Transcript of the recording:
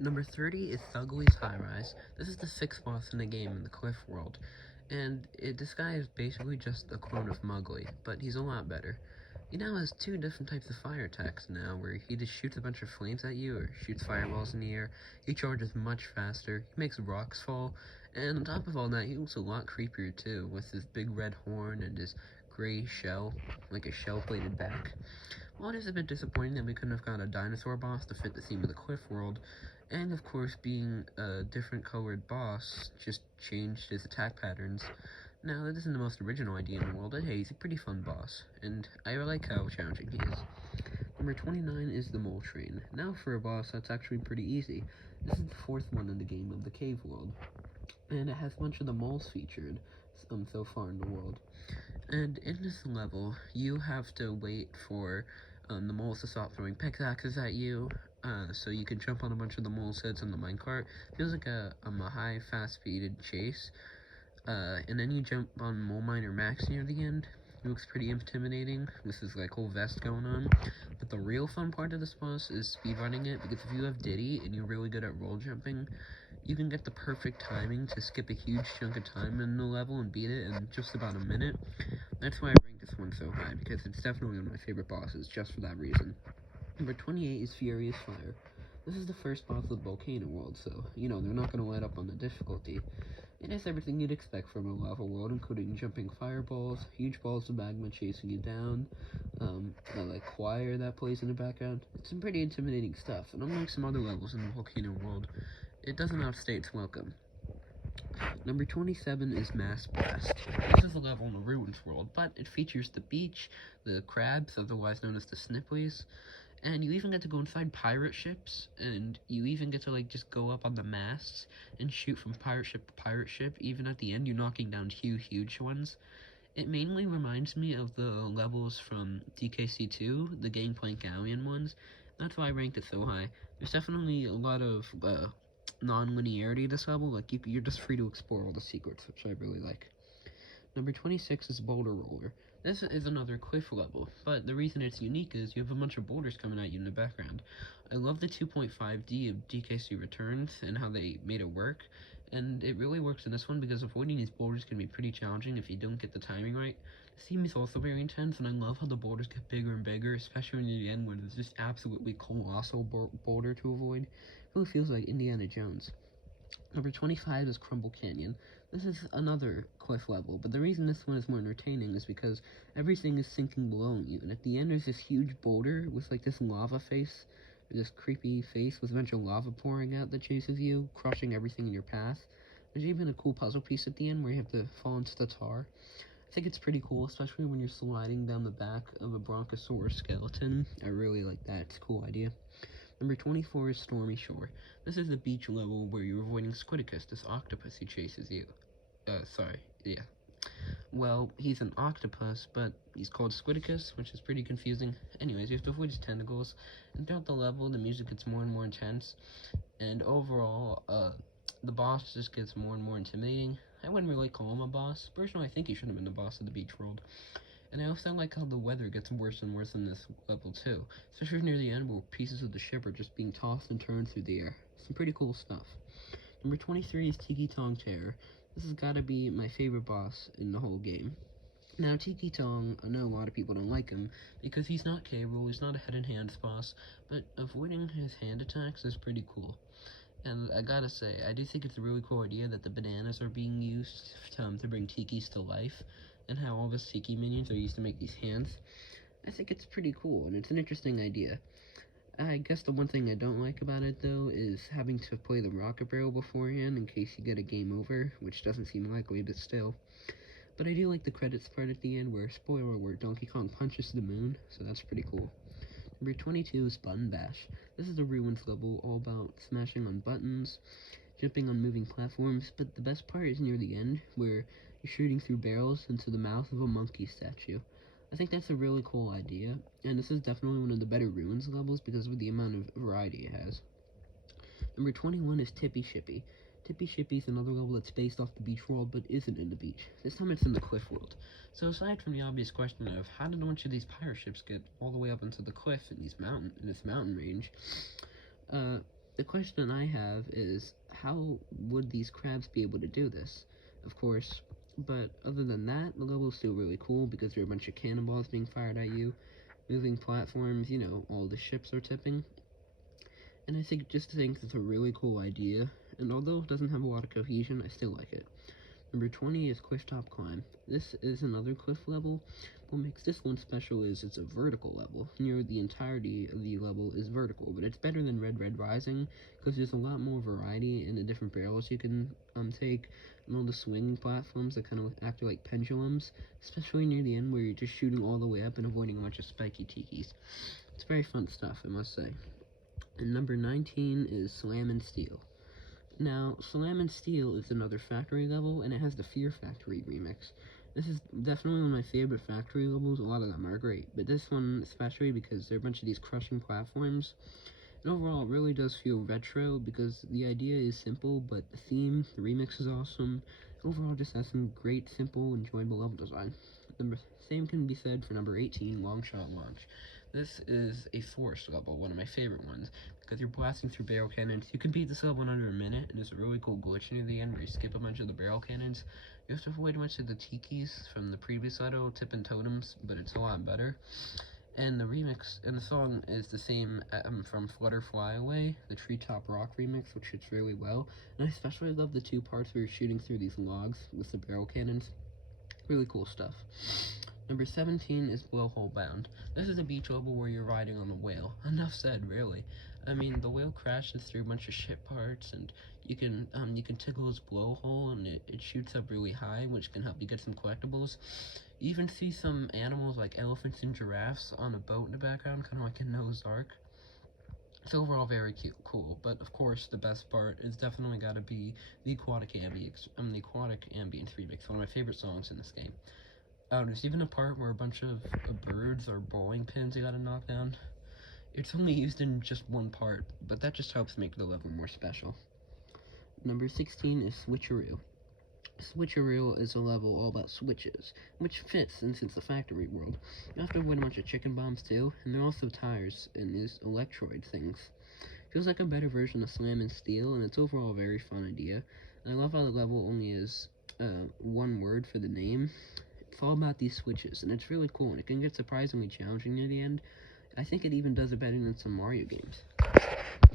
Number 30 is Thugly's High Rise. This is the 6th boss in the game in the Cliff World, and this guy is basically just a clone of Mugly, but he's a lot better. He now has two different types of fire attacks now, where he just shoots a bunch of flames at you, or shoots fireballs in the air. He charges much faster, he makes rocks fall, and on top of all that, he looks a lot creepier too, with his big red horn and his gray shell, like a shell-plated back. While it is a bit disappointing that we couldn't have got a dinosaur boss to fit the theme of the Cliff World, and of course being a different colored boss just changed his attack patterns. Now, that isn't the most original idea in the world, but hey, he's a pretty fun boss, and I like how challenging he is. Number 29 is the Mole Train. Now for a boss that's actually pretty easy. This is the 4th one in the game of the Cave World, and it has a bunch of the moles featured so far in the world. And in this level, you have to wait for the moles to stop throwing pickaxes at you, so you can jump on a bunch of the moles' heads on the minecart. Feels like a high, fast-speeded chase. And then you jump on Mole Miner Max near the end. It looks pretty intimidating. This is like whole vest going on. But the real fun part of this boss is speedrunning it, because if you have Diddy and you're really good at roll jumping, you can get the perfect timing to skip a huge chunk of time in the level and beat it in just about a minute. That's why I rank this one so high, because it's definitely one of my favorite bosses, just for that reason. Number 28 is Furious Fire. This is the first boss of the Volcano World, so, they're not going to let up on the difficulty. It has everything you'd expect from a lava world, including jumping fireballs, huge balls of magma chasing you down, the choir that plays in the background. It's some pretty intimidating stuff, and unlike some other levels in the Volcano World, it doesn't outstay its welcome. Number 27 is Mass Blast. This is a level in the Ruins world, but it features the beach, the crabs, otherwise known as the Snipplies, and you even get to go inside pirate ships, and you even get to just go up on the masts and shoot from pirate ship to pirate ship. Even at the end, you're knocking down huge ones. It mainly reminds me of the levels from DKC2, the Gangplank Galleon ones. That's why I ranked it so high. There's definitely a lot of non-linearity to this level. You're just free to explore all the secrets, which I really like. Number 26 is Boulder Roller. This is another cliff level, but the reason it's unique is you have a bunch of boulders coming at you in the background. I love the 2.5D of DKC Returns and how they made it work, and it really works in this one because avoiding these boulders can be pretty challenging if you don't get the timing right. The theme is also very intense, and I love how the boulders get bigger and bigger, especially near the end where there's this absolutely colossal boulder to avoid. It really feels like Indiana Jones. Number 25 is Crumble Canyon. This is another cliff level, but the reason this one is more entertaining is because everything is sinking below you, and at the end there's this huge boulder with this lava face, this creepy face with a bunch of lava pouring out that chases you, crushing everything in your path. There's even a cool puzzle piece at the end where you have to fall into the tar. I think it's pretty cool, especially when you're sliding down the back of a Brontosaurus skeleton. I really like that. It's a cool idea. Number 24 is Stormy Shore. This is the beach level where you're avoiding Squidicus, this octopus who chases you. Yeah. Well, he's an octopus, but he's called Squidicus, which is pretty confusing. Anyways, you have to avoid his tentacles, and throughout the level, the music gets more and more intense, and overall, the boss just gets more and more intimidating. I wouldn't really call him a boss. Personally, I think he should have been the boss of the beach world. And I also like how the weather gets worse and worse in this level too, especially near the end where pieces of the ship are just being tossed and turned through the air. Some pretty cool stuff. Number 23 is Tiki Tong Terror. This has got to be my favorite boss in the whole game. Now, Tiki Tong, I know a lot of people don't like him, because he's not K. Rool, he's not a head and hands boss, but avoiding his hand attacks is pretty cool. And I gotta say, I do think it's a really cool idea that the bananas are being used to bring Tikis to life, and how all the Tiki minions are used to make these hands. I think it's pretty cool, and it's an interesting idea. I guess the one thing I don't like about it, though, is having to play the rocket barrel beforehand in case you get a game over, which doesn't seem likely, but still. But I do like the credits part at the end where, spoiler alert, Donkey Kong punches the moon, so that's pretty cool. Number 22 is Button Bash. This is a Ruins level all about smashing on buttons, jumping on moving platforms, but the best part is near the end, where you're shooting through barrels into the mouth of a monkey statue. I think that's a really cool idea, and this is definitely one of the better Ruins levels because of the amount of variety it has. Number 21 is Tippy Shippy. Tippy Shippy is another level that's based off the beach world, but isn't in the beach. This time it's in the cliff world. So aside from the obvious question of how did a bunch of these pirate ships get all the way up into the cliff in this mountain range, The question I have is, how would these crabs be able to do this? Of course, but other than that, the level is still really cool because there are a bunch of cannonballs being fired at you, moving platforms, you know, all the ships are tipping. And I think it's a really cool idea, and although it doesn't have a lot of cohesion, I still like it. Number 20 is Cliff Top Climb. This is another cliff level. What makes this one special is it's a vertical level. Nearly the entirety of the level is vertical, but it's better than Red Red Rising because there's a lot more variety in the different barrels you can take, and all the swinging platforms that kind of act like pendulums, especially near the end where you're just shooting all the way up and avoiding a bunch of spiky tikis. It's very fun stuff, I must say. And number 19 is Slam and Steel. Now, Slam and Steel is another factory level, and it has the Fear Factory remix. This is definitely one of my favorite factory levels. A lot of them are great, but this one especially because there are a bunch of these crushing platforms. And overall, it really does feel retro because the idea is simple, but the theme, the remix is awesome. Overall, just has some great, simple, enjoyable level design. Same can be said for number 18, Long Shot Launch. This is a forest level, one of my favorite ones, because you're blasting through barrel cannons. You can beat this level in under a minute, and there's a really cool glitch near the end where you skip a bunch of the barrel cannons. You have to avoid a bunch of the tikis from the previous level, tipping totems, but it's a lot better. And the remix, and the song is the same from Flutter Fly Away, the Treetop Rock remix, which fits really well. And I especially love the two parts where you're shooting through these logs with the barrel cannons. Really cool stuff. Number 17 is Blowhole Bound. This is a beach level where you're riding on a whale. Enough said, really. I mean, the whale crashes through a bunch of ship parts, and you can tickle its blowhole, and it shoots up really high, which can help you get some collectibles. You even see some animals like elephants and giraffes on a boat in the background, kind of like in Noah's Ark. It's overall very cute, cool, but of course the best part is definitely got to be the Aquatic Ambience remix, one of my favorite songs in this game. There's even a part where a bunch of birds or bowling pins you gotta knock down. It's only used in just one part, but that just helps make the level more special. Number 16 is Switcheroo. Switcheroo is a level all about switches, which fits since it's a factory world. You have to avoid a bunch of chicken bombs too, and there are also tires and these electroid things. Feels like a better version of Slam and Steel, and it's overall a very fun idea. And I love how the level only is one word for the name. It's all about these switches, and it's really cool, and it can get surprisingly challenging near the end. I think it even does it better than some Mario games.